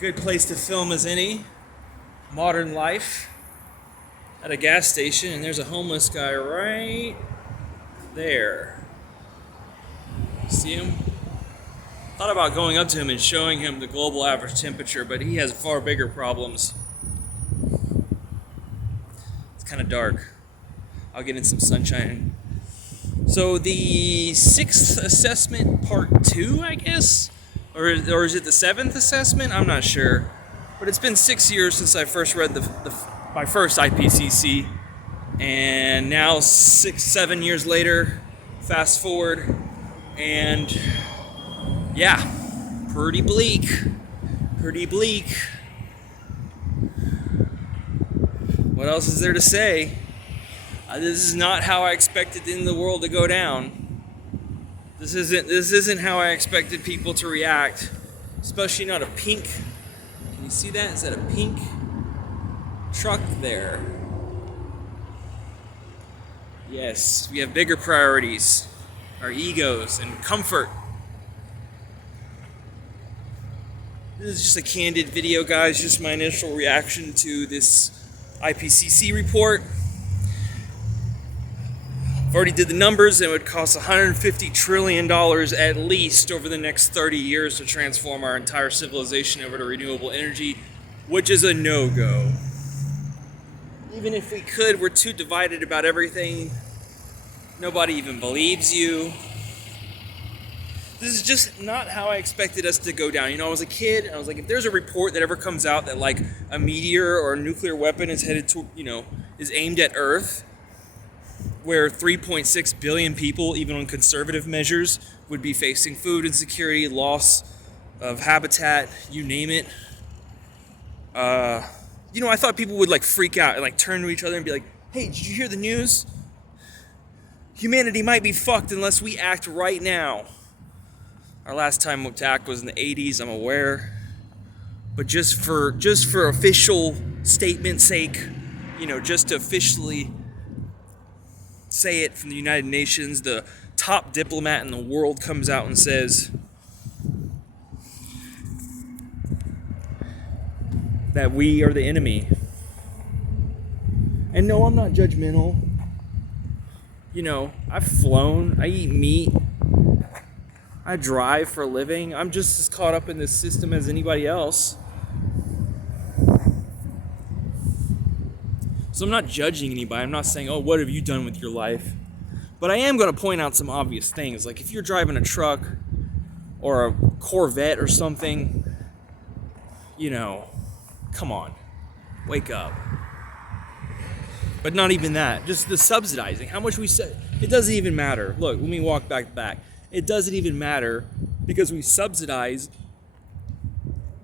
Good place to film as any. Modern life at a gas station, and there's a homeless guy right there. See him? Thought about going up to him and showing him the global average temperature, but he has far bigger problems. It's kind of dark. I'll get in some sunshine. So the sixth assessment, part 2, I guess? Or is it the seventh assessment? I'm not sure. But it's been 6 years since I first read my first IPCC. And now 7 years later, fast forward, and yeah, pretty bleak. Pretty bleak. What else is there to say? This is not how I expected in the world to go down. This isn't how I expected people to react, especially not a pink. Can you see that? Is that a pink truck there? Yes, we have bigger priorities, our egos and comfort. This is just a candid video, guys, just my initial reaction to this IPCC report. I've already did the numbers, and it would cost $150 trillion at least over the next 30 years to transform our entire civilization over to renewable energy, which is a no-go. Even if we could, we're too divided about everything. Nobody even believes you. This is just not how I expected us to go down. You know, I was a kid, and I was like, if there's a report that ever comes out that like a meteor or a nuclear weapon is headed to, is aimed at Earth, where 3.6 billion people, even on conservative measures, would be facing food insecurity, loss of habitat, you name it. I thought people would like freak out and like turn to each other and be like, hey, did you hear the news? Humanity might be fucked unless we act right now. Our last time to act was in the 80s, I'm aware. But just for official statement's sake, just to officially say it from the United Nations, the top diplomat in the world comes out and says that we are the enemy. And no, I'm not judgmental. I've flown, I eat meat, I drive for a living. I'm just as caught up in this system as anybody else. So I'm not judging anybody. I'm not saying, oh, what have you done with your life? But I am going to point out some obvious things. Like if you're driving a truck or a Corvette or something, come on, wake up. But not even that. Just the subsidizing. How much we say. It doesn't even matter. Look, let me walk back. It doesn't even matter because we subsidize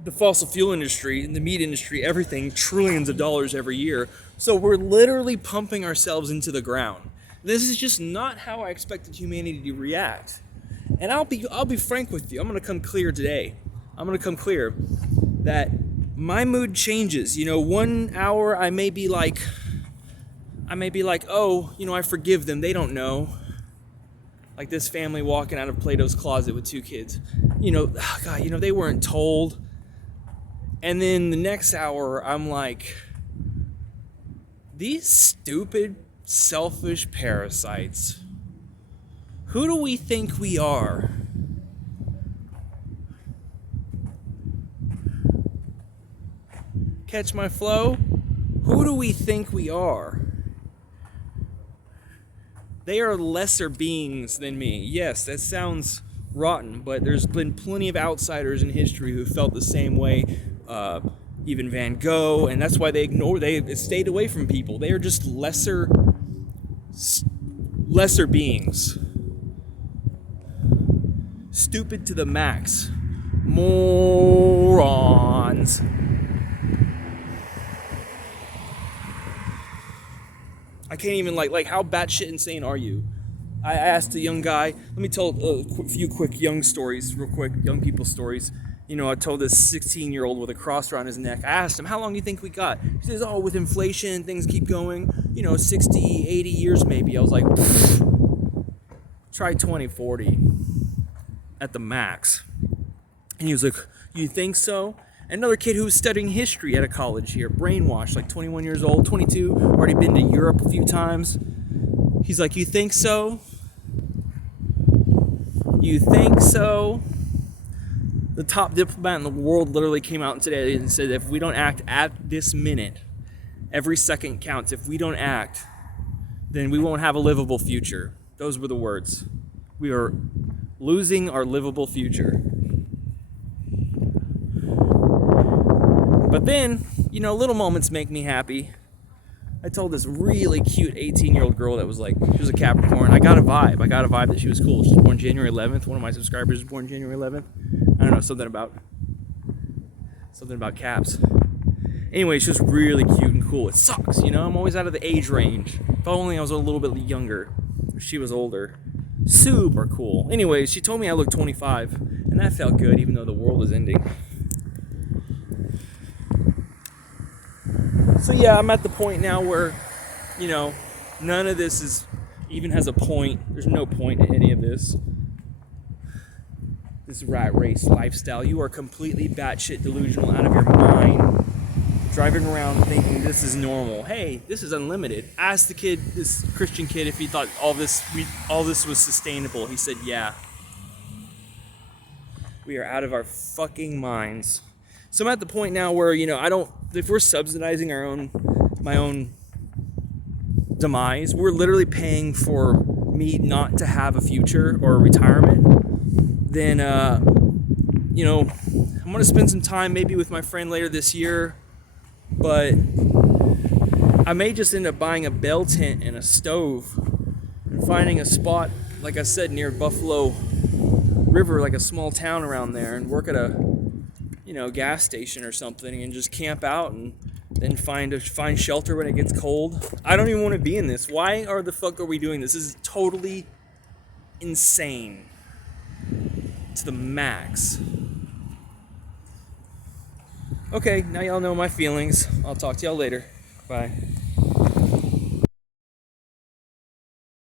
the fossil fuel industry and the meat industry, everything, trillions of dollars every year. So we're literally pumping ourselves into the ground. This is just not how I expected humanity to react. And I'll be frank with you. I'm going to come clear today. I'm going to come clear that my mood changes. 1 hour I may be like, oh, I forgive them. They don't know. Like this family walking out of Plato's closet with 2 kids. God, they weren't told. And then the next hour, I'm like, these stupid, selfish parasites. Who do we think we are? Catch my flow? Who do we think we are? They are lesser beings than me. Yes, that sounds rotten, but there's been plenty of outsiders in history who felt the same way. Even Van Gogh, and that's why they stayed away from people. They are just lesser beings. Stupid to the max. Morons. I can't even like how batshit insane are you? I asked a young guy, let me tell a few quick young people stories. I told this 16-year-old with a cross around his neck, I asked him, how long do you think we got? He says, oh, with inflation, things keep going, 60, 80 years maybe. I was like, try 2040 at the max. And he was like, you think so? Another kid who was studying history at a college here, brainwashed, like 21 years old, 22, already been to Europe a few times. He's like, you think so? You think so? The top diplomat in the world literally came out today and said, if we don't act at this minute, every second counts. If we don't act, then we won't have a livable future. Those were the words. We are losing our livable future. But then, little moments make me happy. I told this really cute 18-year-old girl that was like, she was a Capricorn. I got a vibe that she was cool. She was born January 11th. One of my subscribers was born January 11th. I don't know, something about Caps. Anyway, she was really cute and cool. It sucks, I'm always out of the age range. If only I was a little bit younger. She was older. Super cool. Anyway, she told me I looked 25, and that felt good, even though the world was ending. So yeah, I'm at the point now where, none of this even has a point. There's no point in any of this. This rat race lifestyle. You are completely batshit delusional, out of your mind, driving around thinking this is normal. Hey, this is unlimited. Ask the kid, this Christian kid, if he thought all this was sustainable. He said, yeah. We are out of our fucking minds. So I'm at the point now where, if we're subsidizing my own demise, we're literally paying for me not to have a future or a retirement, then, I'm going to spend some time maybe with my friend later this year, but I may just end up buying a bell tent and a stove and finding a spot, like I said, near Buffalo River, like a small town around there, and work at a gas station or something, and just camp out and then find shelter when it gets cold. I don't even want to be in this. Why the fuck are we doing this? This is totally insane to the max. Okay, now y'all know my feelings. I'll talk to y'all later. Bye.